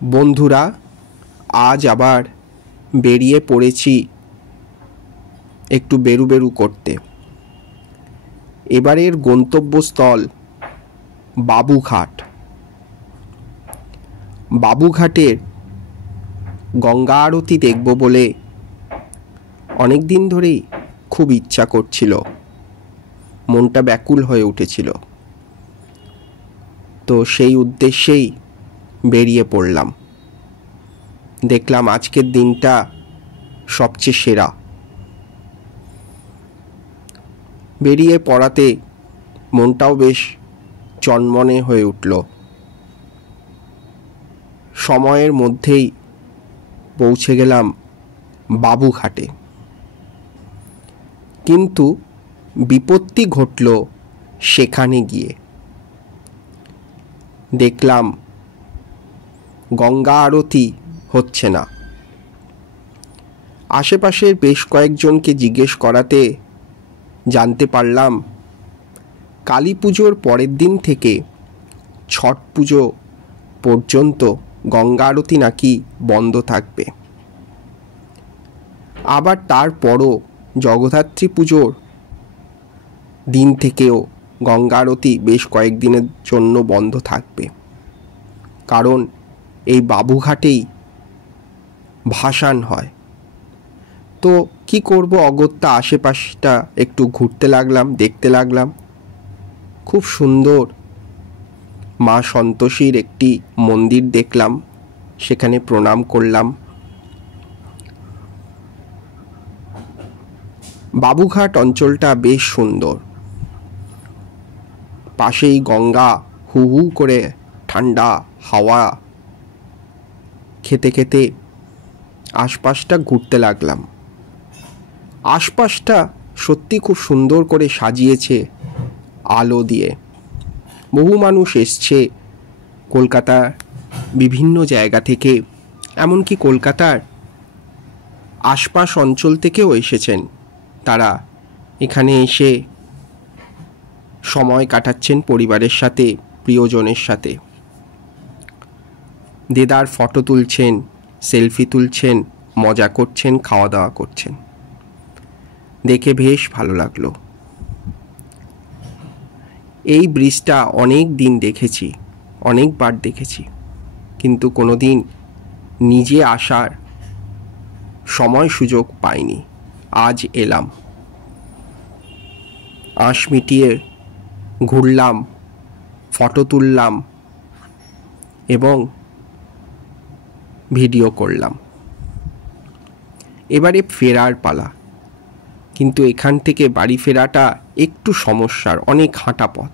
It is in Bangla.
বন্ধুরা, আজ আবার বেরিয়ে পড়েছি একটু বেরু করতে। এবারের গন্তব্যস্থল বাবুঘাট। বাবুঘাটের গঙ্গা আরতি দেখব বলে অনেক দিন ধরেই খুব ইচ্ছা করছিল, মনটা ব্যাকুল হয়ে উঠেছিল। তো সেই উদ্দেশ্যেই বেরিয়ে পড়লাম। দেখলাম আজকের দিনটা সবচেয়ে সেরা। বেরিয়ে পড়াতে মনটাও বেশ চনমনে হয়ে উঠল। সময়ের মধ্যেই পৌঁছে গেলাম বাবুঘাটে। কিন্তু বিপত্তি ঘটল সেখানে গিয়ে। দেখলাম গঙ্গা আরতি হচ্ছে না। আশেপাশের বেশ কয়েকজনকে জিজ্ঞেস করাতে জানতে পারলাম কালী পুজোর পরের দিন থেকে ছট পুজো পর্যন্ত গঙ্গা আরতি নাকি বন্ধ থাকবে। আবার তারপরও জগদ্ধাত্রী পুজোর দিন থেকেও গঙ্গা আরতি বেশ কয়েকদিনের জন্য বন্ধ থাকবে, কারণ এই বাবুঘাটেই ভাসান হয়। তো কি করব, অগত্যা আশেপাশটা একটু ঘুরতে লাগলাম, দেখতে লাগলাম। খুব সুন্দর মা সন্তোষীর একটি মন্দির দেখলাম, সেখানে প্রণাম করলাম। বাবুঘাট অঞ্চলটা বেশ সুন্দর। পাশেই গঙ্গা, হু হু করে ঠান্ডা হাওয়া খেতে খেতে আশপাশটা ঘুরতে লাগলাম। আশপাশটা সত্যি খুব সুন্দর করে সাজিয়েছে আলো দিয়ে। বহু মানুষ এসছে কলকাতার বিভিন্ন জায়গা থেকে, এমনকি কলকাতার আশপাশ অঞ্চল থেকেও এসেছেন। তারা এখানে এসে সময় কাটাচ্ছেন পরিবারের সাথে, প্রিয়জনের সাথে। দেদার ফটো তুলছেন, সেলফি তুলছেন, মজা করছেন, খাওয়া দাওয়া করছেন। দেখে বেশ ভালো লাগলো। এই ব্রিজটা অনেক দিন দেখেছি, অনেকবার দেখেছি, কিন্তু কোনো দিন নিজে আসার সময় সুযোগ পাইনি। আজ এলাম, আঁশ মিটিয়ে ঘুরলাম, ফটো তুললাম এবং ভিডিও করলাম। এবারে ফেরার পালা। কিন্তু এখান থেকে বাড়ি ফেরাটা একটু সমস্যার, অনেক হাঁটা পথ।